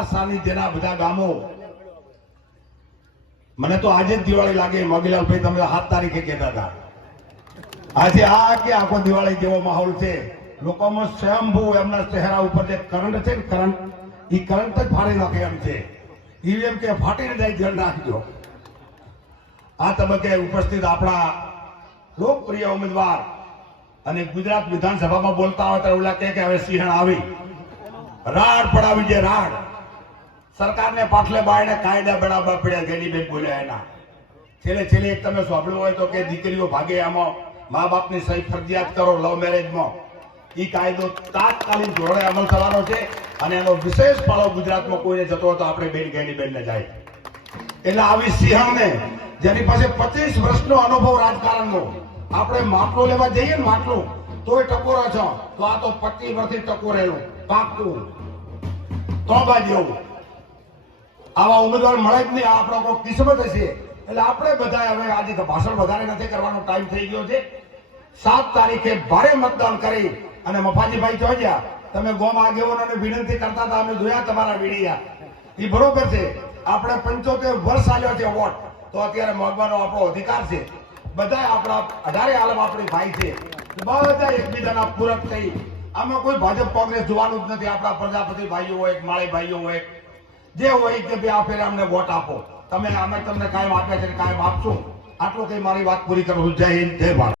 આ સાનિધ્યના બધા ગામો. મને તો આજે જ દિવાળી લાગે, મોગીલાલભાઈ તમે સાત તારીખે કહેતા હતા. આજે આ કે આખો દિવાળી જેવો માહોલ છે. લોકોમાં સ્વયંભૂ એમના ચહેરા ઉપર જે કરંટ છે ને કરંટ એ કરંટ જ ફાડી નાખે એમ છે. ઈવીએમ કે ફાટીને જાય ધ્યાન રાખજો. આ તબક્કે ઉપસ્થિત આપણા લોકપ્રિય ઉમેદવાર અને ગુજરાત વિધાનસભામાં બોલતા હોય ત્યારે ઓલા કે હવે સિંહણ આવી. રાડ પડાવી જે રાડ. સરકારને પાછલે બાયણે કાયદા બેડા પડ્યા ગેનીબેન બોલ્યા એના. છેલ્લે છેલ્લે તમે સાંભળ્યું હોય તો કે દીકરીઓ ભાગે આમાં મા બાપની સહી ફરજિયાત કરો લવ મેરેજમાં. એ કાયદો તાત્કાલિક ધોરણે અમલ થવાનો છે અને એનો વિશેષ ફાળો ગુજરાતમાં કોઈને જતો હોય તો આપણે બેન ગેનીબેનને જાય. એટલે આવી સિંહણને, જેની પાસે પચીસ વર્ષનો અનુભવ રાજકારણનો, આપણે માટલો લેવા જઈએ ને માટલો, તોય ટકોરા છો. તો આ તો પચીસ વર્ષથી ટકોરેલું પાકું તો બાજુ. આવા ઉમેદવાર મળે જ નહીં, આ આપણો કોઈ કિસ્મત હશે એટલે આપણે બધા હવે આજે ભાષણ વધારે નથી કરવાનો ટાઈમ થઈ ગયો છે. સાત તારીખે ભારે મતદાન કરી અને મફાજીભાઈ જોયા તમે ગોમ આગેવાનોને વિનંતી કરતા હતા, અમે જોયા તમારા વીડિયા. એ બરોબર છે. આપણે પંચોતેર વર્ષ આવ્યો છે વોટ. તો અત્યારે માંગવાનો આપણો અધિકાર છે. બધા આપણા અઢારે આલમ આપણી ભાઈ છે. બધા એકબીજાના પૂરક થઈ. આમાં કોઈ ભાજપ, કોંગ્રેસ જોવાનું જ નથી. આપણા પ્રજાપતિ ભાઈઓ હોય માળી ભાઈઓ હોય જે હોય કે ભાઈ આ ફેરે અમને વોટ આપો. તમે, અમે તમને કાયમ આપ્યા છે કાયમ આપશું. આટલું કઈ મારી વાત પૂરી કરું જય હિન્દ, જય ભારત.